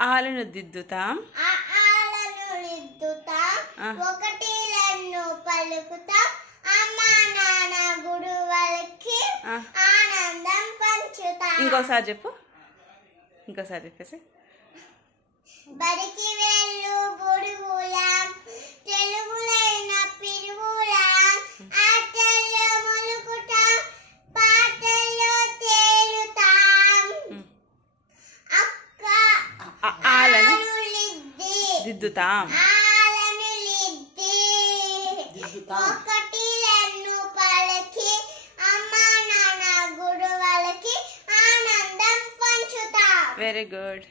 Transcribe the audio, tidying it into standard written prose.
ఆలను దిద్దుతాం ఒకటిలను పలుకుతాం అమ్మా నాన్న గురువులకి ఆనందం పంచుతాం. ఇంకోసారి చెప్పేసి బడికి వెళ్ళు గురువులం తెలుగులైన పిలువులం ఆటల్లో ములుగుతాం పాటల్లో తేలుతాం అక్క ఆలను దిద్దుతాం ఒకటిలను పలికి అమ్మా నాన్న గురువులకి ఆనందం పంచుతాం. Very good.